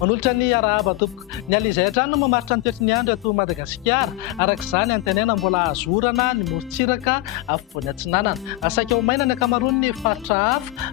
manolotra ny arahaba tompoko. Ny alizay hatrany no mamaritra ny toetry ny andro eto Madagasikara. Arak'izany antenena mbola azo orana ny morontsiraka afovoany atsinanana. Saika ho maina ny ankamaroany ny faritra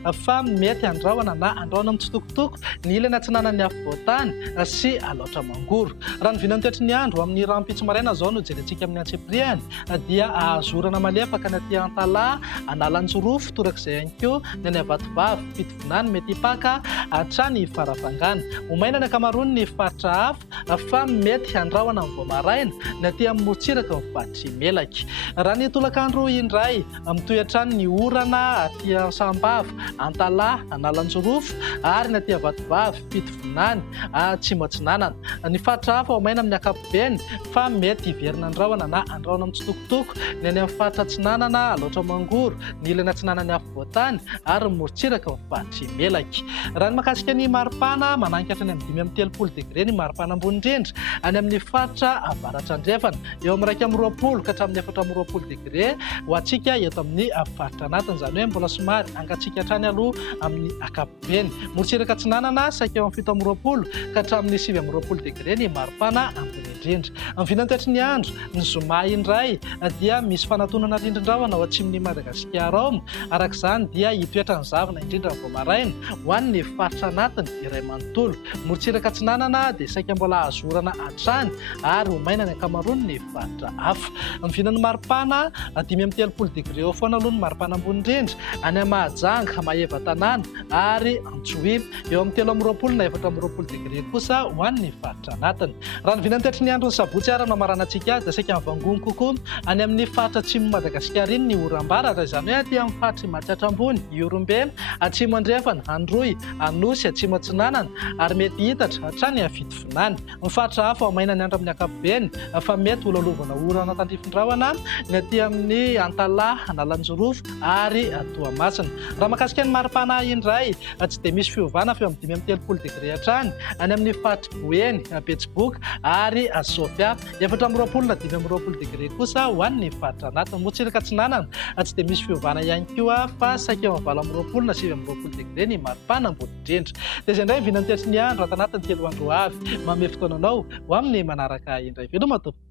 hafa fa mety andrahoana na andrahoana mitsitokotoko ny ilany atsinanan'ny afovoan-tany sy aloatra mangoro. Raha ny vinan'ny toetry ny andro amin'ny rampitso maraina zao no jerentsika amin'ny antsipriany dia azo orana malefaka ny aty Antalaha, Analanjorofo, torak'izay ihany koa ny any Avatovavy, Pitovinany, Metipaka hatrany Farafangana. Ho maina ny ankamaroany ny faritra hafa fa mety andrahoana amin'ny voamaraina ny aty amin'ny morontsiraka ny faritry Melaky. Raha ny tolakandro indray mitohy hatrany ny orana aty Sambava, Antalaha, Analanjorofo ary ny aty Avatovavy, Pitovinany, Atsimo Atsinanana. Ny faritra hafa ho maina amin'ny ankapobeny fa mety hiverina andrahoana na andrahoana mitsitokotoko ny any amin'ny faritra Atsinanana, aloatra mangoro, ny ilany atsinanany afovoan-tany ary morontsiraka ny faritry Melaky. Raha ny mahakasika ny maripana manankatra ny amin'ny 5 degré ny maripana ambony indrindra any amin'ny faritra avaratra andrefana, eo amin'ny 2 ka hatramin'ny 4 degré ho antsika eto amin'ny faritra anatiny, izany hoe mbola somary angatsika hatrany aloha amin'ny ankapobeny. Morontsiraka atsinanana saika eo amin'ny 7 ka hatramin'ny 9 degré ny maripana ambony indrindra. Amin'ny vinan'ny toetry ny andro ny zoma indray dia misy fanatonana rindrin-drahona ao atsimon'ny Madagasikara ao. Arak'izany dia hitoetra ny zavona indrindra ny voamaraina ho an'ny faritra anatiny iray manontolo. Morontsiraka atsinanana dia saika mbola azo orana hatrany ary ho maina ny ankamaroany ny faritra hafa. Amin'ny vinan'ny maripana 5 degré eo foana aloha ny maripana ambony indrindra any Mahajanga, Mahevatanana ary Antsohibo, eo amin'ny 13 na 14 degré kosa ho an'ny faritra anatiny. Raha ny vinan'ny toetry ny andro ny sabotsy ary namaranantsika azy dia saika mivangony kokoa any amin'ny faritra atsimo Madagasikara iny ny oram-baratra, izany hoe aty amin'ny faritra Mahatratra ambony, Iorombe, Atsimo Andrefana, Androy, Anosy, Atsimo Atsinanana ary mety hitatra hatrany Fitovinany. Ny faritra hafa ho maina ny andro amin'ny ankapobeny fa mety holalovana orana tandrifin-drahona ny aty amin'ny Antalaha, Analanjorofo ary Toamasina. Raha mahakasika ny maripana indray tsy dia misy fiovana fa eo amin'ny 5 degré hatrany any amin'ny faritra Boeny, Betsiboka ary Sofia, 4 na 5 degré kosa ho an'ny faritra anatiny. Morontsiraka atsinanana tsy dia misy fiovana ihany koa fa saika eo amin'ny 9 na 9 degré ny maripana ambony indrindra. Dia izay indray vinan'ny toetry ny andro ato anatin'ny 3 andro avy. Manome fotoananao ho amin'ny manaraka indray. Veloma tompoko.